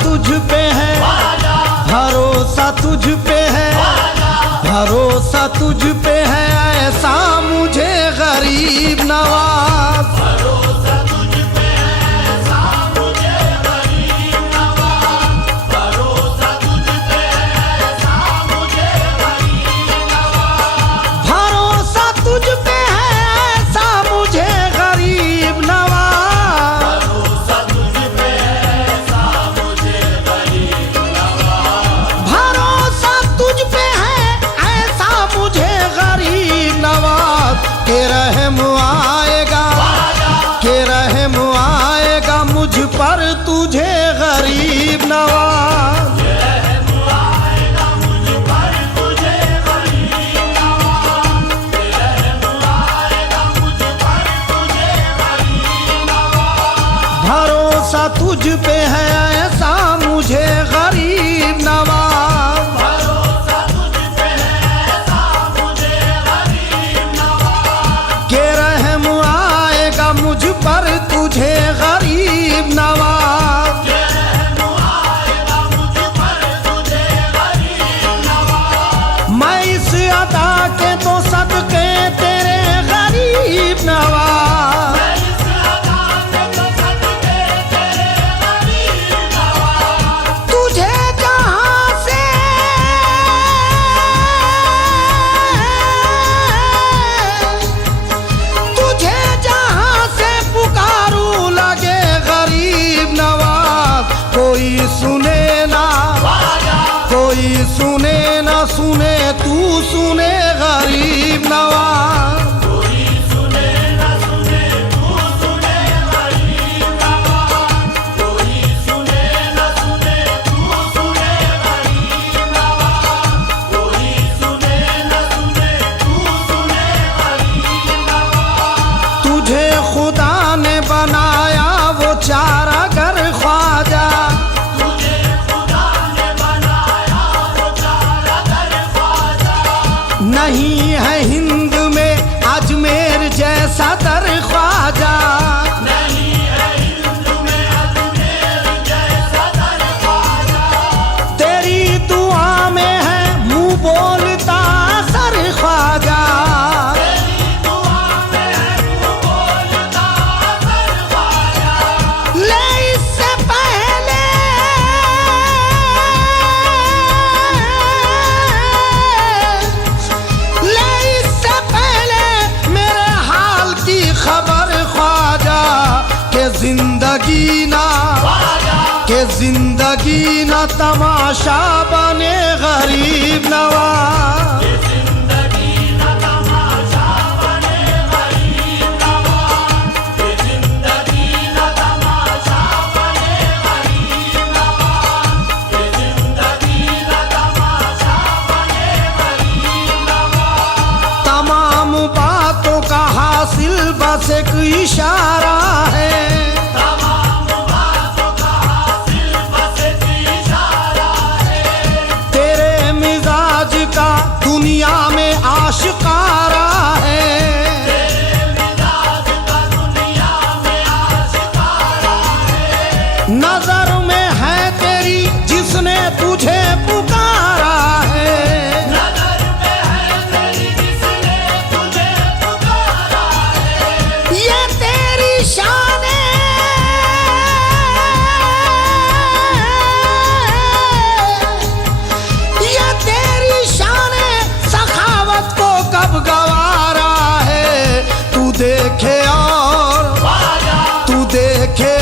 तुझ पे है, भरोसा तुझ पे है, भरोसा तुझ पे है ऐसा मुझे गरीब नवाज। भरोसा तुझ पे है ऐसा मुझे गरीब नवाज, भरोसा तुझ पे है ऐसा मुझे गरीब नवाज, भरोसा तुझ पे है ऐसा मुझे गरीब नवाज, भरोसा तुझ पे है ऐसा मुझे गरीब नवाज, भरोसा तुझ पे है ऐसा मुझे गरीब नवाज। के रहम आएगा, के रहम आएगा मुझ पर तुझे गरीब नवाज। रहम आएगा मुझ पर तुझे गरीब नवाज, रहम आएगा मुझ पर तुझे गरीब नवाज, भरोसा तुझ पे है ऐसा मुझे गरीब नवाज, भरोसा तुझ पे है ऐसा मुझे गरीब नवाज, के रहम आएगा मुझ पर तुझे गरीब नवाज। रहम आएगा मुझ पर तुझे गरीब नवाज, मैं इस अदा के तो सदके तेरे गरीब नवाज, मैं इस अदा में तो सदके तेरे गरीब नवाज, तुझे जहां से तुझे जहां से पुकारूं लगे गरीब नवाज। कोई सुने ना, कोई सुने ना सुने तू सुने गरीब नवाज। कोई सुने न सुने तू सुने गरीब नवाज, कोई सुने न सुने तू सुने गरीब नवाज, कोई सुने न सुने तू सुने गरीब नवाज, तुझे खुदा ने बनाया वो चारागर ख्वाजा, तुझे खुदा ने बनाया वो चारागर ख्वाजा, नहीं है हिंद में अजमेर जैसा दर ख्वाजा। नहीं है हिंद में अजमेर जैसा दर ख्वाजा, तेरी दुआ में है मुंह बोलता सर ख्वाजा। तेरी दुआ में है तू बोलता सर ख्वाजा, ले इससे पहले ले इससे पहले मेरे हाल की खबर ख्वाजा, के जिंदगी ना, के जिंदगी ना तमाशा बने गरीब नवाज। जिंदगी न तमाशा बने गरीब नवाज, जिंदगी न तमाशा बने गरीब नवाज, जिंदगी न तमाशा बने गरीब नवाज, तमाम बातों का हासिल बस एक इशारा है, तमाम बातों का हासिल बस एक इशारा है, तेरे मिजाज का दुनिया में आशिकारा है। तेरे मिजाज का दुनिया में आशिकारा है, नजर में है तेरी जिसने तुझे पुकारा है, नजर में है तेरी जिसने तुझे पुकारा है, ये तेरी शान है, ये तेरी शान है, सखावत को कब गवारा है। तू देखे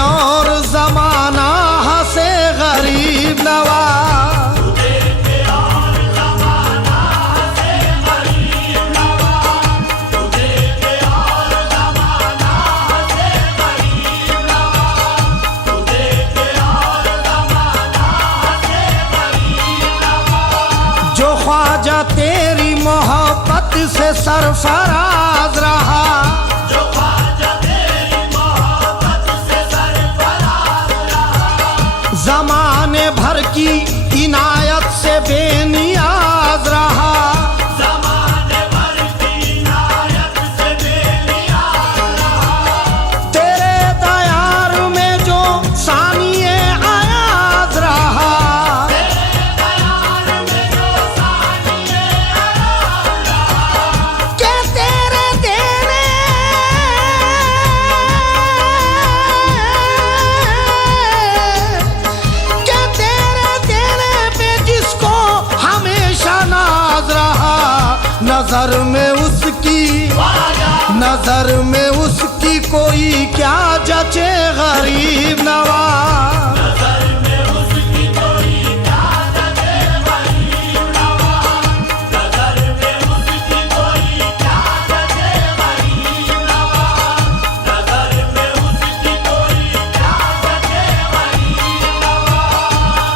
और जमाना हंसे गरीब नवाज। देखे और ज़माना हंसे गरीब नवाज, तू देखे और ज़माना हंसे गरीब नवाज, तू देखे और ज़माना हंसे गरीब नवाज, जो ख्वाजा तेरी मोहब्बत से सरफराज रहा, जो ख्वाजा तेरी मोहब्बत से सरफराज रहा, जमाने भर की इनायत से बेनियाज रहा। ज़माने भर की इनायत से बेनियाज रहा, तेरे दयार में जो सानिए आयाज नजर में उसकी, नजर में उसकी कोई क्या जचे गरीब नवाज।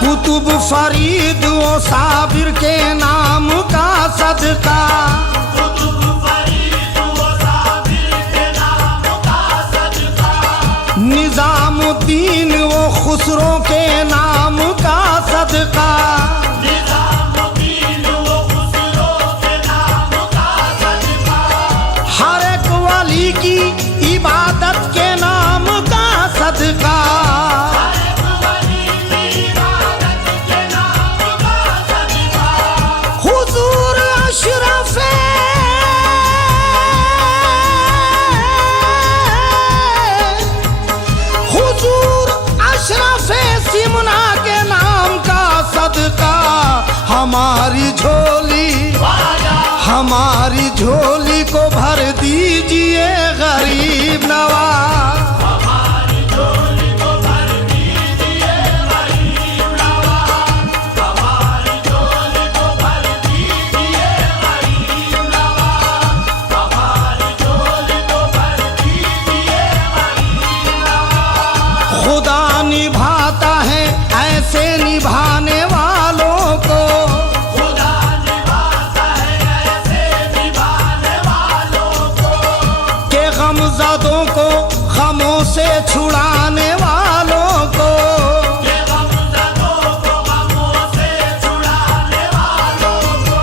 कुतुब फरीद वो साबिर के नाम का सदका, निजामुद्दीन वो खुसरो के नाम का सदका, हर एक वली की इबादत के नाम का सदका, हुजूर अशरफे सिमना के नाम का सदका, हमारी झोली, हमारी झोली को भर दीजिए गरीब नवाज। खुदा निभाता है ऐसे निभाने वालों को, खुदा निभाता है ऐसे निभाने वालों को, के गमज़दों को गमों से छुड़ाने वालों को, के गमज़दों को गमों से छुड़ाने वालों को,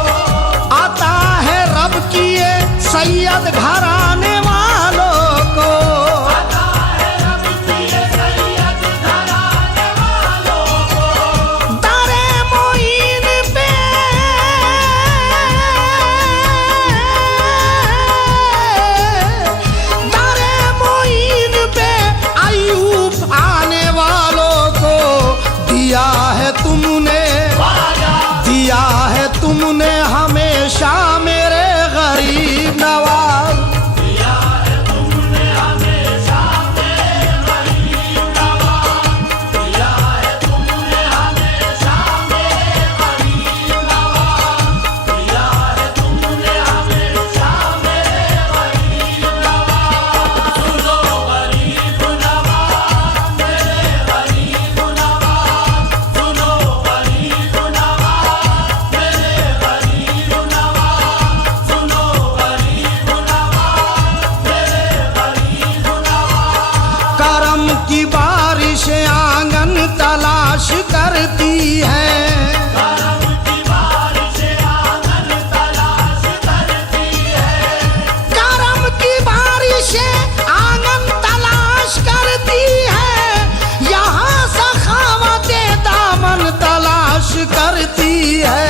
आता है रब की ये सैयद घराने वालों को, दिया है तुमने हमेशा मेरे गरीब नवाज, दिया है तुमने हमेशा मेरे गरीब नवाज, दिया है तुमने हमेशा मेरे गरीब नवाज, दिया है तुमने हमेशा मेरे गरीब नवाज। सुनो गरीब नवाज मेरे गरीब नवाज, सुनो गरीब नवाज मेरे गरीब नवाज, सुनो गरीब नवाज मेरे गरीब नवाज। करम की बारिश आंगन तलाश करती है, करम की बारिश आंगन तलाश करती है, करम की बारिश आंगन तलाश करती है, यहाँ सखावते दामन तलाश करती है।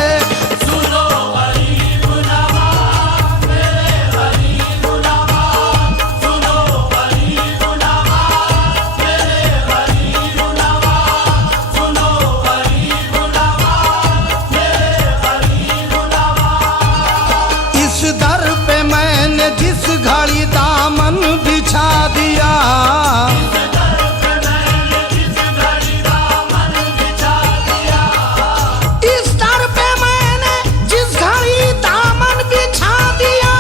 सुनो गरीब नवाज मेरे गरीब नवाज, सुनो गरीब नवाज मेरे गरीब नवाज, सुनो गरीब नवाज मेरे गरीब नवाज। इस दर पे मैंने जिस घड़ी दामन बिछा दिया, इस दर पे मैंने जिस घड़ी दामन बिछा दिया,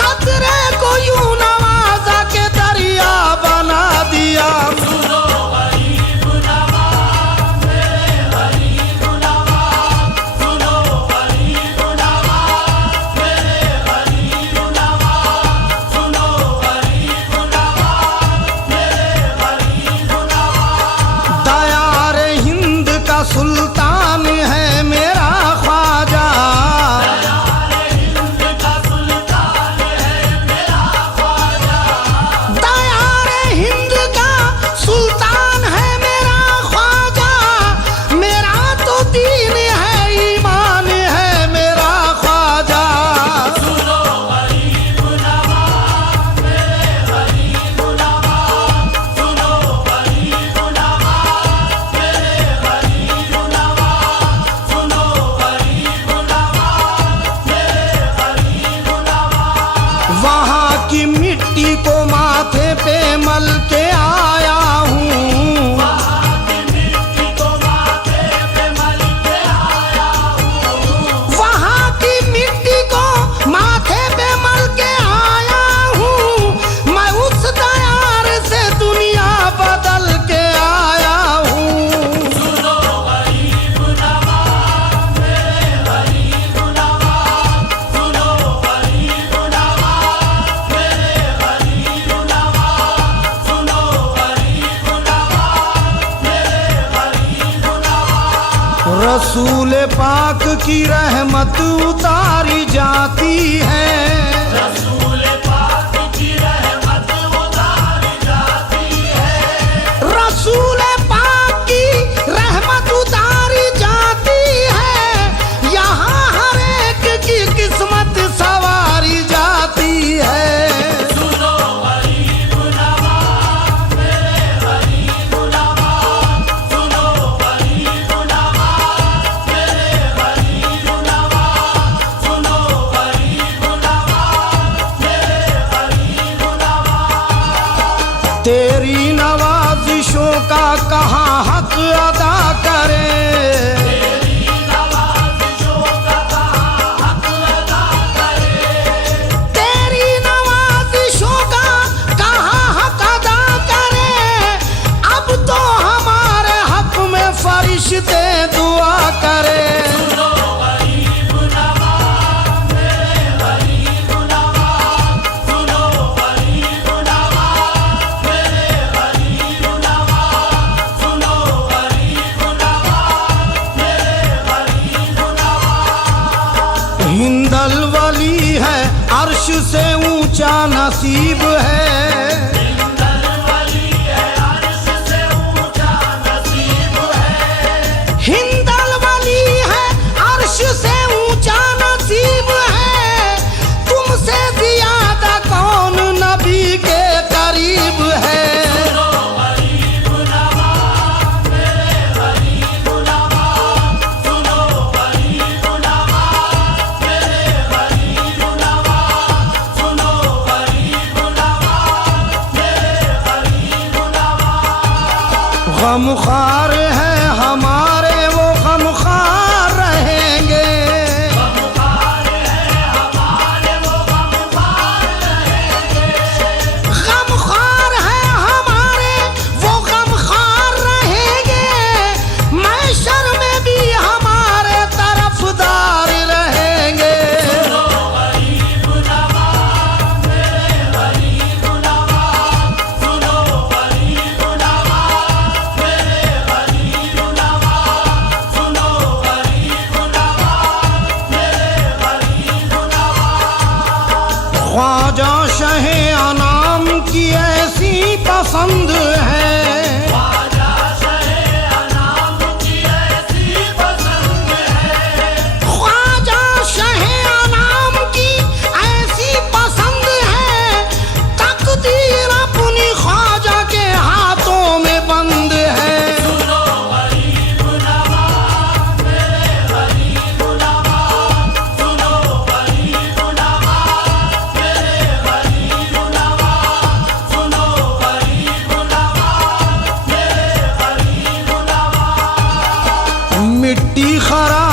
कतरे को यूं नवाजा के दरिया बना दिया। सुनो गरीब नवाज मेरे गरीब नवाज, सुनो गरीब नवाज मेरे गरीब नवाज, सुनो गरीब नवाज मेरे गरीब नवाज। दयार हिंद का सुल्तान है मेरा ख्वाजा, दयार हिंद का सुल्तान है मेरा ख्वाजा, दयार हिंद का सुल्तान है मेरा ख्वाजा, मेरा तो दीन है ईमान है मेरा ख्वाजा। सुनो गरीब नवाज मेरे गरीब नवाज, सुनो गरीब नवाज मेरे गरीब नवाज, रसूल पाक की रहमत उतारी जाती है। रसूल पाक की रहमत उतारी जाती है। रसूल पाक की रहमत उतारी जाती है। यहाँ हर एक की किस्मत सवारी जाती है। सुनो गरीब नवाज मेरे गरीब नवाज, सुनो गरीब नवाज मेरे गरीब नवाज, सुनो गरीब नवाज मेरे गरीब नवाज। तेरी नवाजिशों का कहाँ हक अदा करें। तेरी नवाज़िशों का कहाँ हक अदा करें। तेरी नवाजिशों का कहाँ हक अदा करें। अब तो हमारे हक में फरिश्ते दुआ करें। सुनो गरीब नवाज मेरे गरीब नवाज, सुनो गरीब नवाज मेरे गरीब नवाज, सुनो गरीब नवाज मेरे गरीब नवाज। हिंदल वली है अर्श से ऊंचा नसीब है। हिंदल वली है अर्श से ऊंचा नसीब है। हिंदल वली है अर्श से ऊंचा नसीब है। तुमसे ज्यादा कौन नबी के करीब है। सुनो गरीब नवाज मेरे गरीब नवाज, सुनो गरीब नवाज मेरे गरीब नवाज, सुनो गरीब नवाज मेरे गरीब नवाज। गमख्वार है हमारे वो गमख्वार रहेंगे। गमख्वार है हमारे वो गमख्वार रहेंगे। गमख्वार है हमारे वो गमख्वार रहेंगे। महशर में भी हमारे तरफदार रहेंगे। सुनो गरीब नवाज मेरे गरीब नवाज, सुनो गरीब नवाज मेरे गरीब नवाज, सुनो गरीब नवाज मेरे गरीब नवाज। ख्वाजा शहे अनाम की ऐसी पसंद है। ख्वाजा शहे अनाम की ऐसी पसंद है। ख्वाजा शहे अनाम की ऐसी पसंद है। तकदीर अपनी ख्वाजा के हाथों में बंद है। सुनो गरीब नवाज मेरे गरीब नवाज, सुनो गरीब नवाज मेरे गरीब नवाज, सुनो गरीब नवाज मेरे गरीब नवाज। मिट्टी खरा